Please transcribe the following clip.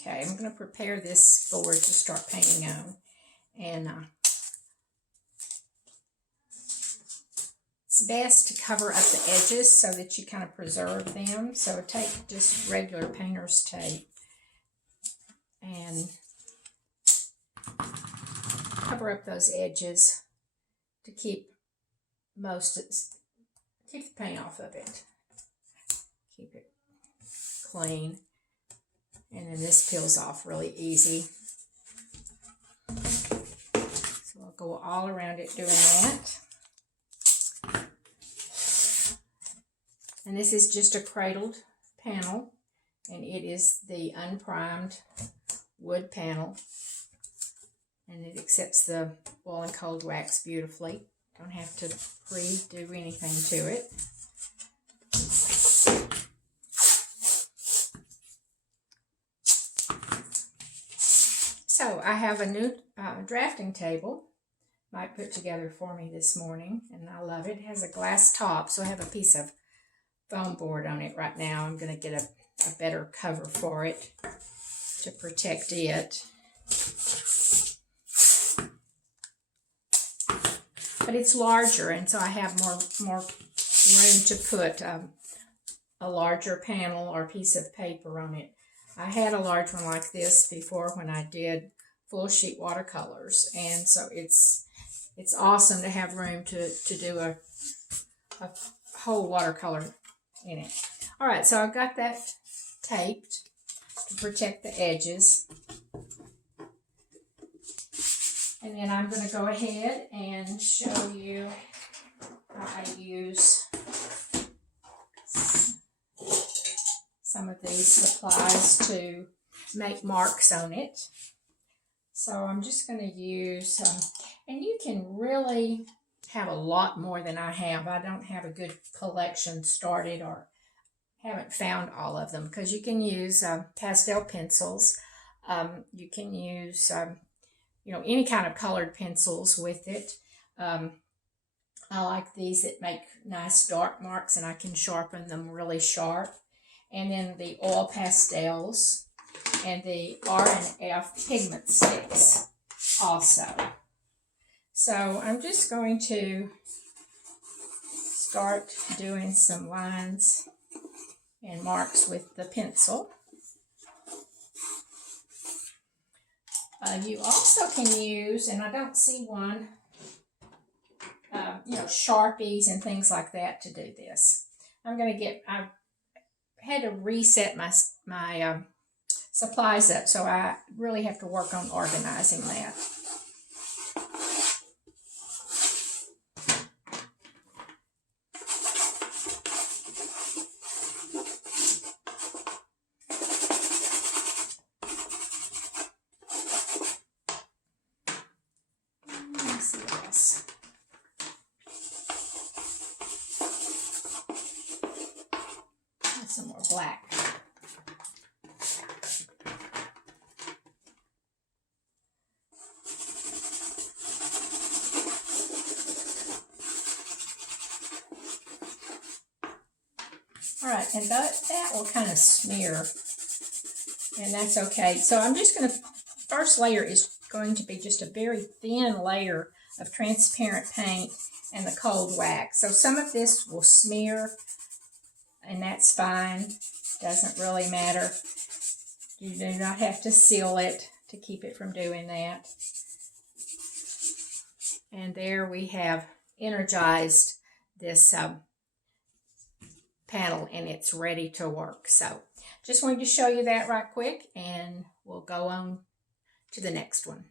Okay, I'm going to prepare this board to start painting on. And it's best to cover up the edges so that you kind of preserve them. So take just regular painter's tape and cover up those edges to keep keep the paint off of it. Keep it clean. And then this peels off really easy. So I'll go all around it doing that. And this is just a cradled panel, and it is the unprimed wood panel. And it accepts the oil and cold wax beautifully. Don't have to pre-do anything to it. So I have a new drafting table Mike put together for me this morning, and I love it. It has a glass top, so I have a piece of foam board on it right now. I'm going to get a better cover for it to protect it. But it's larger, and so I have more room to put a larger panel or piece of paper on it. I had a large one like this before when I did full sheet watercolors, and so it's awesome to have room to do a whole watercolor in it. All right, so I've got that taped to protect the edges. And then I'm going to go ahead and show you how I use some of these supplies to make marks on it. So I'm just going to use, and you can really have a lot more than I have. I don't have a good collection started or haven't found all of them, because you can use pastel pencils. You can use any kind of colored pencils with it. I like these that make nice dark marks, and I can sharpen them really sharp. And then the oil pastels and the R&F pigment sticks also. So I'm just going to start doing some lines and marks with the pencil. You also can use, and I don't see one, Sharpies and things like that to do this. I had to reset my supplies up, so I really have to work on organizing that. Some more black. All right, and that will kind of smear, and that's okay. So I'm just going to, first layer is going to be just a very thin layer of transparent paint and the cold wax. So some of this will smear, and that's fine. Doesn't really matter. You do not have to seal it to keep it from doing that. And there we have energized this panel, and it's ready to work. So just wanted to show you that right quick, and we'll go on to the next one.